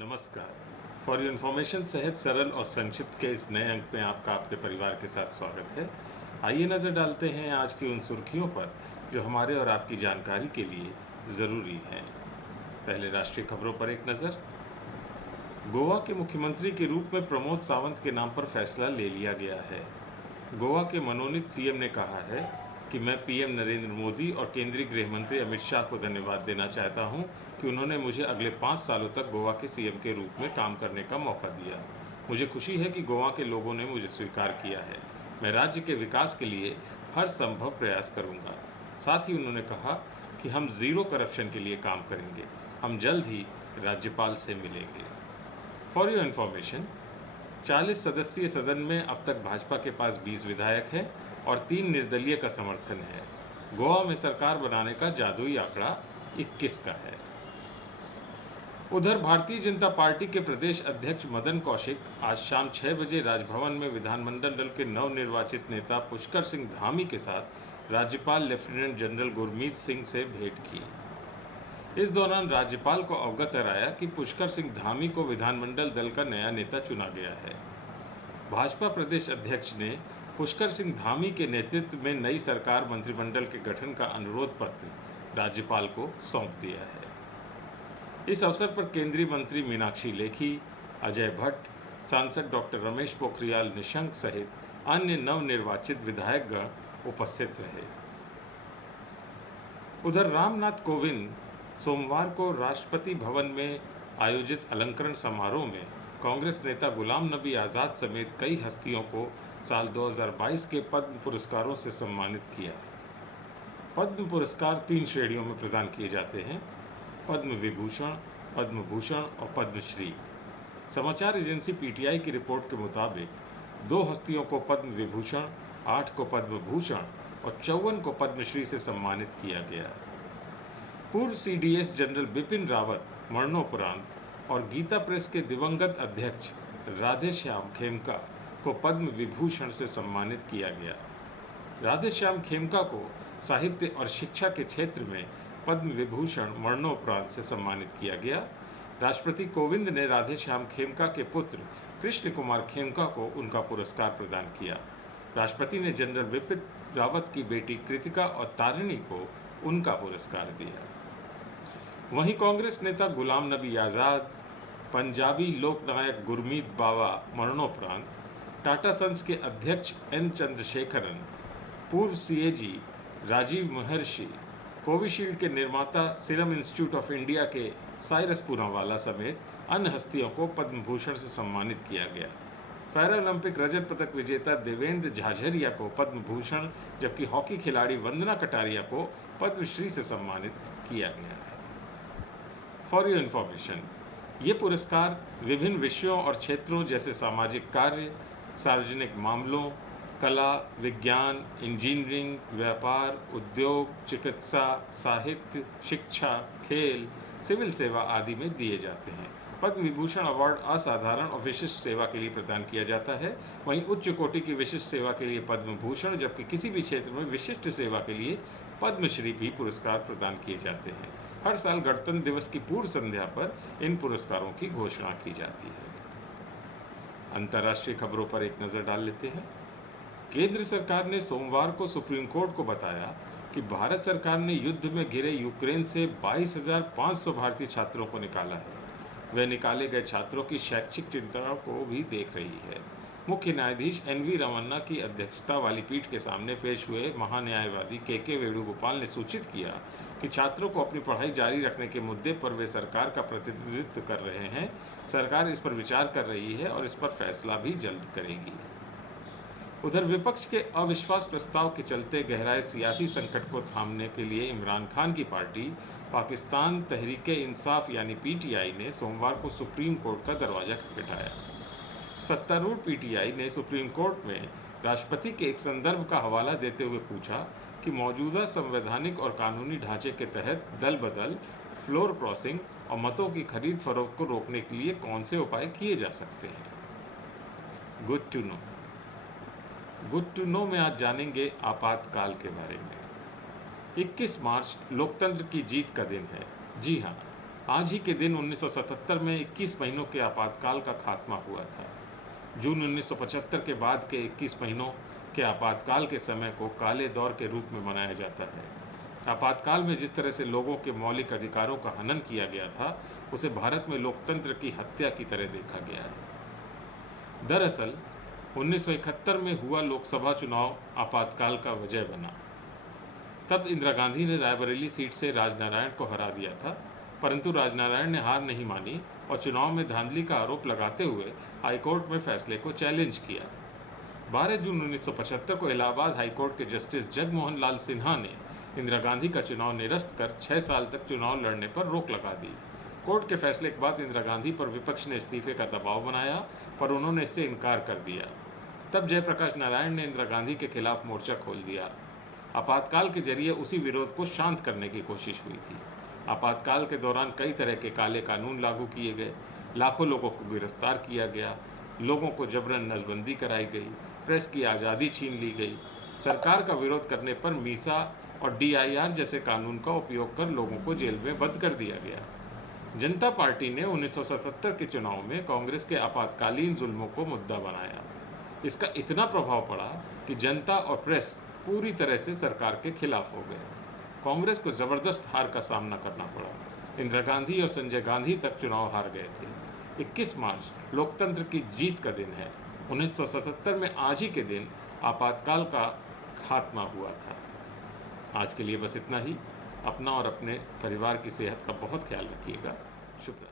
नमस्कार। For your information सहज सरल और संक्षिप्त के इस नए अंक में आपका आपके परिवार के साथ स्वागत है। आइए नज़र डालते हैं आज की उन सुर्खियों पर जो हमारे और आपकी जानकारी के लिए ज़रूरी हैं। पहले राष्ट्रीय खबरों पर एक नज़र। गोवा के मुख्यमंत्री के रूप में प्रमोद सावंत के नाम पर फैसला ले लिया गया है। गोवा के मनोनीत सीएम ने कहा है कि मैं पीएम नरेंद्र मोदी और केंद्रीय गृह मंत्री अमित शाह को धन्यवाद देना चाहता हूं कि उन्होंने मुझे अगले 5 सालों तक गोवा के सीएम के रूप में काम करने का मौका दिया। मुझे खुशी है कि गोवा के लोगों ने मुझे स्वीकार किया है। मैं राज्य के विकास के लिए हर संभव प्रयास करूंगा। साथ ही उन्होंने कहा कि हम जीरो करप्शन के लिए काम करेंगे। हम जल्द ही राज्यपाल से मिलेंगे। फॉर योर इन्फॉर्मेशन, 40 सदस्यीय सदन में अब तक भाजपा के पास 20 विधायक हैं और 3 निर्दलीय का समर्थन है। गोवा में सरकार बनाने का जादुई आंकड़ा 21 का है। उधर भारतीय जनता पार्टी के प्रदेश अध्यक्ष मदन कौशिक आज शाम 6 बजे राजभवन में विधानमंडल दल के नवनिर्वाचित नेता पुष्कर सिंह धामी के साथ राज्यपाल लेफ्टिनेंट जनरल गुरमीत सिंह से भेंट की। इस दौरान राज्यपाल को अवगत कराया कि पुष्कर सिंह धामी को विधानमंडल दल का नया नेता चुना गया है। भाजपा प्रदेश अध्यक्ष ने पुष्कर सिंह धामी के नेतृत्व में नई सरकार मंत्रिमंडल के गठन का अनुरोध पत्र राज्यपाल को सौंप दिया है। इस अवसर पर केंद्रीय मंत्री मीनाक्षी लेखी, अजय भट्ट, सांसद डॉक्टर रमेश पोखरियाल निशंक सहित अन्य नवनिर्वाचित विधायकगण उपस्थित रहे। उधर रामनाथ कोविंद सोमवार को राष्ट्रपति भवन में आयोजित अलंकरण समारोह में कांग्रेस नेता गुलाम नबी आज़ाद समेत कई हस्तियों को साल 2022 के पद्म पुरस्कारों से सम्मानित किया। पद्म पुरस्कार 3 श्रेणियों में प्रदान किए जाते हैं: पद्म विभूषण, पद्म भूषण और पद्मश्री। समाचार एजेंसी पीटीआई की रिपोर्ट के मुताबिक 2 हस्तियों को पद्म विभूषण, 8 को पद्म भूषण और 54 को पद्मश्री से सम्मानित किया गया। पूर्व सीडीएस जनरल बिपिन रावत मरणोपरांत और गीता प्रेस के दिवंगत अध्यक्ष राधेश्याम खेमका को पद्म विभूषण से सम्मानित किया गया। राधेश्याम खेमका को साहित्य और शिक्षा के क्षेत्र में पद्म विभूषण मरणोपरांत से सम्मानित किया गया। राष्ट्रपति कोविंद ने राधेश्याम खेमका के पुत्र कृष्ण कुमार खेमका को उनका पुरस्कार प्रदान किया। राष्ट्रपति ने जनरल बिपिन रावत की बेटी कृतिका और तारिणी को उनका पुरस्कार दिया। वहीं कांग्रेस नेता गुलाम नबी आज़ाद, पंजाबी लोकनायक गुरमीत बावा मरणोपरांत, टाटा सन्स के अध्यक्ष एन चंद्रशेखरन, पूर्व सीएजी राजीव महर्षि, कोविशील्ड के निर्माता सीरम इंस्टीट्यूट ऑफ इंडिया के साइरस पूनावाला समेत अन्य हस्तियों को पद्म भूषण से सम्मानित किया गया। पैरालंपिक रजत पदक विजेता देवेंद्र झाझरिया को पद्म भूषण जबकि हॉकी खिलाड़ी वंदना कटारिया को पद्मश्री से सम्मानित किया गया है। फॉर योर इन्फॉर्मेशन, ये पुरस्कार विभिन्न विषयों और क्षेत्रों जैसे सामाजिक कार्य, सार्वजनिक मामलों, कला, विज्ञान, इंजीनियरिंग, व्यापार, उद्योग, चिकित्सा, साहित्य, शिक्षा, खेल, सिविल सेवा आदि में दिए जाते हैं। पद्म विभूषण अवार्ड असाधारण और विशिष्ट सेवा के लिए प्रदान किया जाता है। वहीं उच्च कोटि की विशिष्ट सेवा के लिए पद्म भूषण जबकि किसी भी क्षेत्र में विशिष्ट सेवा के लिए पद्मश्री भी पुरस्कार प्रदान किए जाते हैं। हर साल गणतंत्र दिवस की पूर्व संध्या पर इन पुरस्कारों की घोषणा की जाती है। अंतर्राष्ट्रीय खबरों पर एक नजर डाल लेते हैं। केंद्र सरकार ने सोमवार को सुप्रीम कोर्ट को बताया कि भारत सरकार ने युद्ध में घिरे यूक्रेन से 22,500 भारतीय छात्रों को निकाला है। वह निकाले गए छात्रों की शैक्षिक चिंताओं को भी देख रही है। मुख्य न्यायाधीश एनवी रमन्ना की अध्यक्षता वाली पीठ के सामने पेश हुए महान्यायवादी के वेणुगोपाल ने सूचित किया कि छात्रों को अपनी पढ़ाई जारी रखने के मुद्दे पर वे सरकार का प्रतिनिधित्व कर रहे हैं। सरकार इस पर विचार कर रही है और इस पर फैसला भी जल्द करेगी। उधर विपक्ष के अविश्वास प्रस्ताव के चलते गहराए सियासी संकट को थामने के लिए इमरान खान की पार्टी पाकिस्तान तहरीक-ए-इंसाफ यानी पीटीआई ने सोमवार को सुप्रीम कोर्ट का दरवाजा खटखटाया। सत्तारूढ़ पीटीआई ने सुप्रीम कोर्ट में राष्ट्रपति के एक संदर्भ का हवाला देते हुए पूछा कि मौजूदा संवैधानिक और कानूनी ढांचे के तहत दल बदल, फ्लोर क्रॉसिंग और मतों की खरीद फरोख्त को रोकने के लिए कौन से उपाय किए जा सकते हैं। गुड टू नो में आज जानेंगे आपातकाल के बारे में। 21 मार्च लोकतंत्र की जीत का दिन है। जी हाँ, आज ही के दिन 1977 में 21 महीनों के आपातकाल का खात्मा हुआ था। जून 1975 के बाद के 21 महीनों के आपातकाल के समय को काले दौर के रूप में मनाया जाता है। आपातकाल में जिस तरह से लोगों के मौलिक अधिकारों का हनन किया गया था, उसे भारत में लोकतंत्र की हत्या की तरह देखा गया है। दरअसल 1971 में हुआ लोकसभा चुनाव आपातकाल का वजह बना। तब इंदिरा गांधी ने रायबरेली सीट से राजनारायण को हरा दिया था, परंतु राजनारायण ने हार नहीं मानी और चुनाव में धांधली का आरोप लगाते हुए हाईकोर्ट में फैसले को चैलेंज किया। 12 जून 1975 को इलाहाबाद हाईकोर्ट के जस्टिस जगमोहन लाल सिन्हा ने इंदिरा गांधी का चुनाव निरस्त कर 6 साल तक चुनाव लड़ने पर रोक लगा दी। कोर्ट के फैसले के बाद इंदिरा गांधी पर विपक्ष ने इस्तीफे का दबाव बनाया, पर उन्होंने इससे इनकार कर दिया। तब जयप्रकाश नारायण ने इंदिरा गांधी के खिलाफ मोर्चा खोल दिया। आपातकाल के जरिए उसी विरोध को शांत करने की कोशिश हुई थी। आपातकाल के दौरान कई तरह के काले कानून लागू किए गए, लाखों लोगों को गिरफ्तार किया गया, लोगों को जबरन नसबंदी कराई गई, प्रेस की आज़ादी छीन ली गई। सरकार का विरोध करने पर मीसा और DIR जैसे कानून का उपयोग कर लोगों को जेल में बंद कर दिया गया। जनता पार्टी ने 1977 के चुनाव में कांग्रेस के आपातकालीन जुल्मों को मुद्दा बनाया। इसका इतना प्रभाव पड़ा कि जनता और प्रेस पूरी तरह से सरकार के खिलाफ हो गए। कांग्रेस को जबरदस्त हार का सामना करना पड़ा। इंदिरा गांधी और संजय गांधी तक चुनाव हार गए थे। 21 मार्च लोकतंत्र की जीत का दिन है। 1977 में आज ही के दिन आपातकाल का खात्मा हुआ था। आज के लिए बस इतना ही। अपना और अपने परिवार की सेहत का बहुत ख्याल रखिएगा। शुक्रिया।